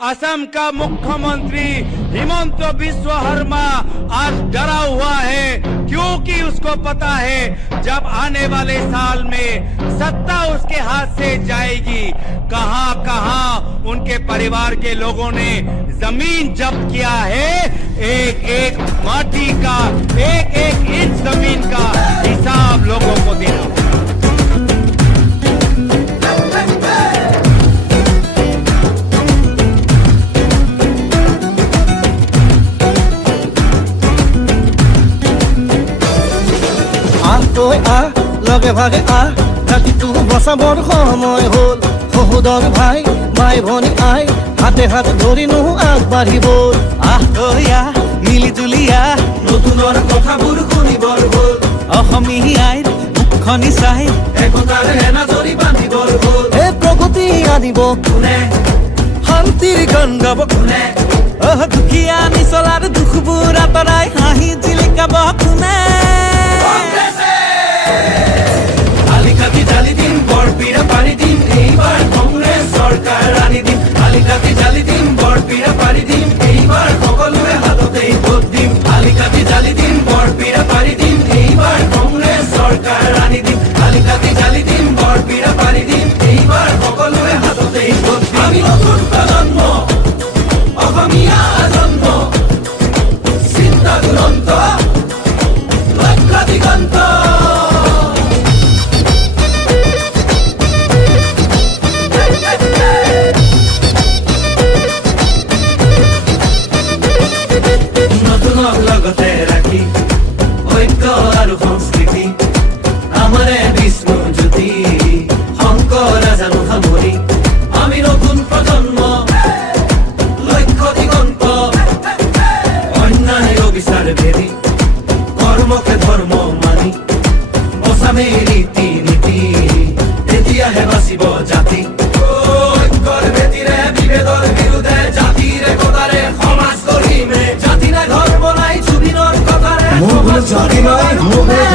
असम का मुख्यमंत्री हिमंत बिस्व शर्मा आज डरा हुआ है क्योंकि उसको पता है जब आने वाले साल में सत्ता उसके हाथ से जाएगी कहां कहां उनके परिवार के लोगों ने जमीन जब्त किया है। एक एक माटी का एक एक इंच जमीन का हिसाब लोगों को देना होगा। লগে ভাগে ৰাতিটো বচাবৰ সময় হ'ল সহোদৰ ভাই মাই ভনী আই হাতে হাত ধৰি নো আগবাঢ়িব মিলি জুলি নতুনৰ কথাবোৰ শুনিবৰ হ'ল অসমীয়াই মুখনি চাই একতাৰ হেনাজৰি বান্ধিবৰ হ'ল এই প্ৰগতি আনিব কোনে শান্তিৰ গান গাব কোনে দুখীয়া নিচলাৰ দুখবোৰ আঁতৰাই হাঁহি জিলিকাব কোনে আলিকাতি জালি দিন বৰপীৰা পাৰি দিন এইবাৰ কংগ্ৰেছ চৰকাৰ আনি দিম আলিকাতি জালি দিন বৰপীৰা পাৰি দিম এইবাৰ সকলোৱে হাততেই ভোট দিম আলিকাতি জালি দিন বৰপীৰা পাৰি দিম এইবাৰ কংগ্ৰেছ চৰকাৰ আনি দিম আলিকাতি জালি দিন বৰপীৰা পাৰি দিম এইবাৰ সকলোৱে হাততেই ভোট দিম আমি নতুন প্ৰজন্ম অসমীয়া জন্ম চিন্তা দুৰন্ত লক্ষ্য দিগন্ত লগতে ৰাখি ঐক্য আৰু সংস্কৃতি আমাৰে বিষ্ণু জ্যোতি শংকৰ জানো সামৰি আমি নতুন প্ৰজন্ম লক্ষ্য দিগন্ত অন্যায় অবিচাৰ ভেদি কৰ্মকে ধৰ্ম মানি বচামে ৰীতি নীতি তেতিয়াহে বাচিব জাতি ঐক্যৰ ভেটিৰে বিভেদৰ বিৰুদ্ধে জাতিৰ একতাৰে সমাজ গঢ়িমে জাতি নাই ধৰ্ম নাই জুবিনৰ কথাৰে সমাজ গঢ়িমে